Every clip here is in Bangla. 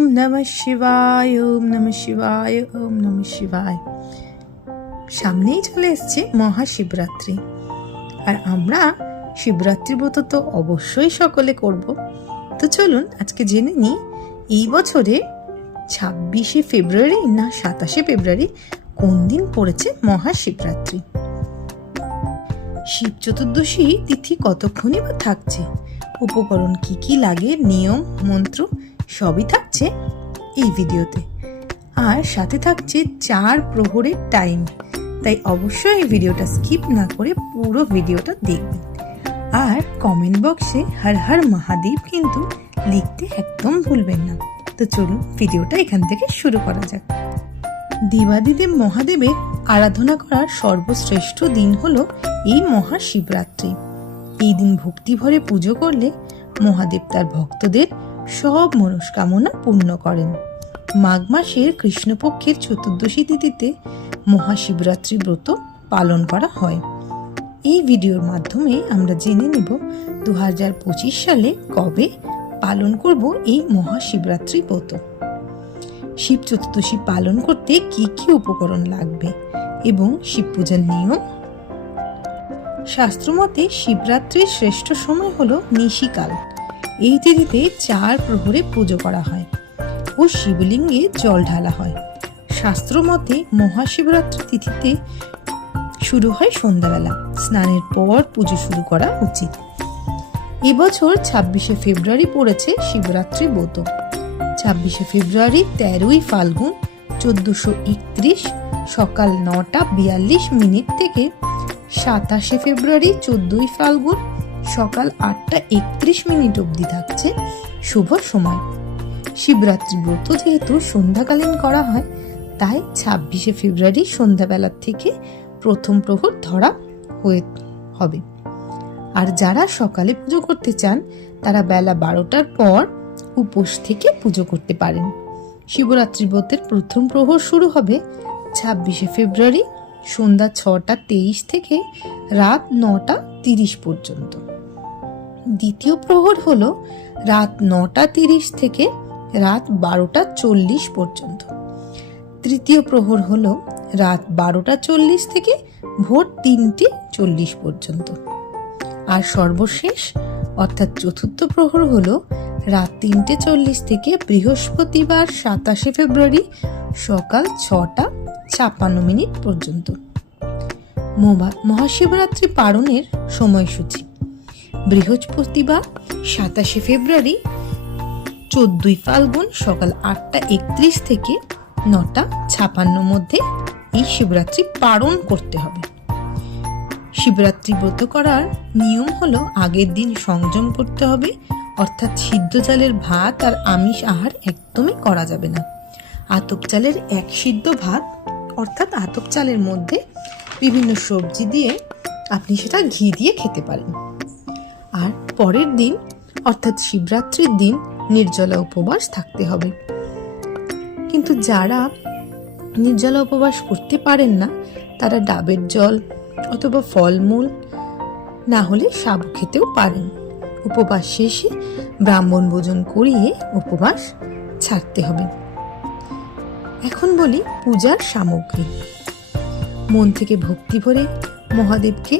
ওম নমঃ শিবায়, ওম নমঃ শিবায়, ওম নমঃ শিবায়। সামনেই চলে এসছে মহাশিবরাত্রি, আর আমরা শিবরাত্রি ব্রত তো অবশ্যই সকলে করব। তো চলুন আজকে জেনে নিই এই বছরে 26শে ফেব্রুয়ারি না 27শে ফেব্রুয়ারি কোন দিন পড়েছে মহাশিবরাত্রি। শিব চতুর্দশী তিথি কতক্ষণই বা থাকছে, উপকরণ কি কি লাগে, নিয়ম মন্ত্র সবই থাকছে এই ভিডিওতে, আর সাথে থাকছে 4 প্রহরের টাইম। তাই অবশ্যই এই ভিডিওটা স্কিপ না করে পুরো ভিডিওটা দেখবেন। আর কমেন্ট বক্সে হর হর মহাদেব কিন্তু লিখতে একদম ভুলবেন না। তো চলুন ভিডিওটা এখান থেকে শুরু করা যাক। দেবাদিদেব মহাদেবের আরাধনা করার সর্বশ্রেষ্ঠ দিন হলো এই মহাশিবরাত্রি। এই দিন ভক্তি ভরে পুজো করলে মহাদেব তার ভক্তদের সব মনস্কামনা পূর্ণ করেন। মাঘ মাসের কৃষ্ণপক্ষের চতুর্দশী তিথিতে মহাশিবরাত্রি ব্রত পালন করা হয়। এই ভিডিওর মাধ্যমে আমরা জেনে নেব 2025 সালে কবে পালন করব এই মহাশিবরাত্রি ব্রত। শিব চতুর্দশী পালন করতে কি কি উপকরণ লাগবে এবং শিব পূজার নিয়ম। শাস্ত্রমতে শিবরাত্রির শ্রেষ্ঠ সময় হলো নিশিকাল। এই তিথিতে 4 প্রহরে পুজো করা হয় ও শিবলিঙ্গে জল ঢালা হয়। শাস্ত্রমতে মহাশিবরাত্রি তিথিতে শুরু হয় সন্ধ্যাবেলা। স্নানের পর পুজো শুরু করা উচিত। এবছর 26শে ফেব্রুয়ারি পড়েছে শিবরাত্রি ব্রত। 26শে ফেব্রুয়ারি 13ই ফাল্গুন 1431 সকাল 9:42 থেকে 27শে ফেব্রুয়ারি 14ই ফাল্গুন সকাল 8:31 অবধি থাকছে শুভ সময়। শিবরাত্রি ব্রত যেহেতু সন্ধ্যাকালীন করা হয়, তাই 26শে ফেব্রুয়ারি সন্ধ্যাবেলা থেকে প্রথম প্রহর ধরা হবে। আর যারা সকালে পুজো করতে চান তারা বেলা 12টার পর উপোস থেকে পুজো করতে পারেন। শিবরাত্রি ব্রতের প্রথম প্রহর শুরু হবে 26শে ফেব্রুয়ারি সন্ধ্যা 6:23 থেকে রাত 9:30 পর্যন্ত। দ্বিতীয় প্রহর হলো রাত 9:30 থেকে রাত 12:40 পর্যন্ত। তৃতীয় প্রহর হলো রাত 12:40 থেকে ভোর 3:40 পর্যন্ত। আর সর্বশেষ অর্থাৎ চতুর্থ প্রহর হলো রাত 3:40 থেকে বৃহস্পতিবার 27শে ফেব্রুয়ারি সকাল 6:56 পর্যন্ত। মহাশিবরাত্রি পালনের সময়সূচি: বৃহস্পতিবার 27শে ফেব্রুয়ারি 14ই ফাল্গুন সকাল 8:31 থেকে 9:56 মধ্যে এই শিবরাত্রি পালন করতে হবে। শিবরাত্রি ব্রত করার নিয়ম হলো আগের দিন সংযম করতে হবে, অর্থাৎ সিদ্ধ চালের ভাত আর আমিষ আহার একদমই করা যাবে না। আতপ চালের এক সিদ্ধ ভাত অর্থাৎ আতপ চালের মধ্যে বিভিন্ন সবজি দিয়ে আপনি সেটা ঘি দিয়ে খেতে পারেন। আর পরের দিন অর্থাৎ শিবরাত্রির দিন নির্জলা উপবাস থাকতে হবে। কিন্তু যারা নির্জলা উপবাস করতে পারেন না তারা ডাবের জল অথবা ফলমূল না হলে সাবু খেতেও পারেন। উপবাস শেষে ব্রাহ্মণ ভোজন করিয়ে উপবাস ছাড়তে হবে। এখন বলি পূজার সামগ্রী। মন থেকে ভক্তি ভরে মহাদেবকে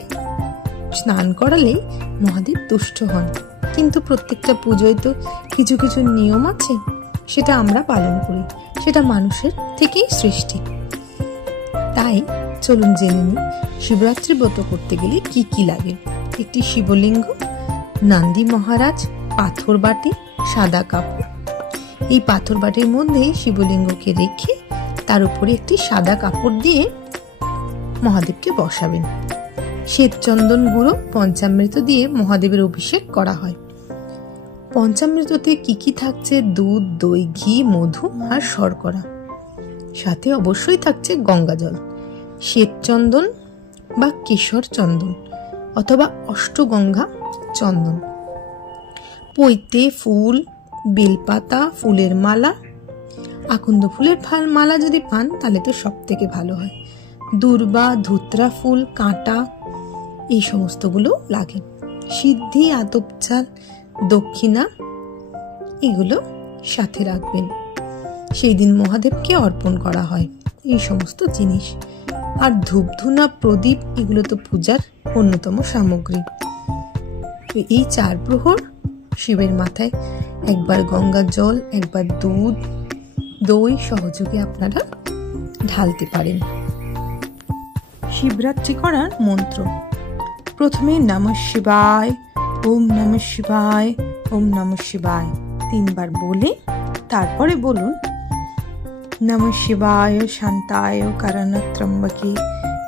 স্নান করালেই মহাদেব তুষ্ট হন। কিন্তু প্রত্যেকটা পুজোয় তো কিছু কিছু নিয়ম আছে, সেটা আমরা পালন করি, সেটা মানুষের থেকেই সৃষ্টি। তাই চলুন জেনে নিই শিবরাত্রি ব্রত করতে গেলে কি কি লাগে। একটি শিবলিঙ্গ, নন্দী মহারাজ, পাথর বাটি, সাদা কাপড়। এই পাথর বাটির মধ্যে শিবলিঙ্গকে রেখে তার উপরে একটি সাদা কাপড় দিয়ে মহাদেবকে বসাবেন। শ্বেত চন্দন গুঁড়ো, পঞ্চামৃত দিয়ে মহাদেবের অভিষেক করা হয়। পঞ্চামৃততে কি কি থাকছে? দুধ, দই, ঘি, মধু আর শর্করা। সাথে অবশ্যই থাকছে গঙ্গা জল, শ্বেত চন্দন বা কেশর চন্দন অথবা অষ্টগঙ্গা চন্দন, পৈতে ফুল, বেলপাতা, ফুলের মালা, আকন্দ ফুলের মালা যদি পান তাহলে তো সব থেকে ভালো হয়। দূর্বা, ধুত্রা ফুল, কাঁটা, এই সমস্তগুলো লাগে। সিদ্ধি, আতপ চাল, দক্ষিণা এগুলো সাথে রাখবেন। সেই দিন মহাদেবকে অর্পণ করা হয় এই সমস্ত জিনিস। আর ধূপধুনা প্রদীপ এগুলো তো পূজার অন্যতম সামগ্রী। তো এই 4 প্রহর শিবের মাথায় একবার গঙ্গার জল, একবার দুধ, দই সহযোগে আপনারা ঢালতে পারেন। শিবরাত্রি করার মন্ত্র: প্রথমে নমঃ শিবায়, ওম নমঃ শিবায়, ওম নমঃ শিবায় 3 বার বলে তারপরে বলুন নমঃ শিবায় শান্তায় করণত্রম্বকে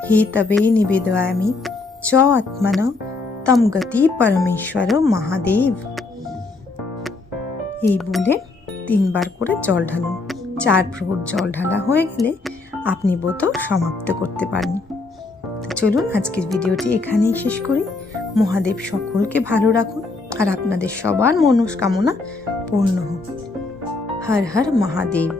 হেতবে নিবেদয়ামি চ আত্মন তম গতি পরমেশ্বর মহাদেব। এই বলে 3 বার করে জল ঢালুন। 4 প্রহর জল ঢালা হয়ে গেলে আপনি ব্রত সমাপ্ত করতে পারেন। চলুন আজকের ভিডিওটি এখানেই শেষ করি। মহাদেব সকলকে ভালো রাখুন আর আপনাদের সবার মনস্কামনা পূর্ণ হোক। হর হর মহাদেব।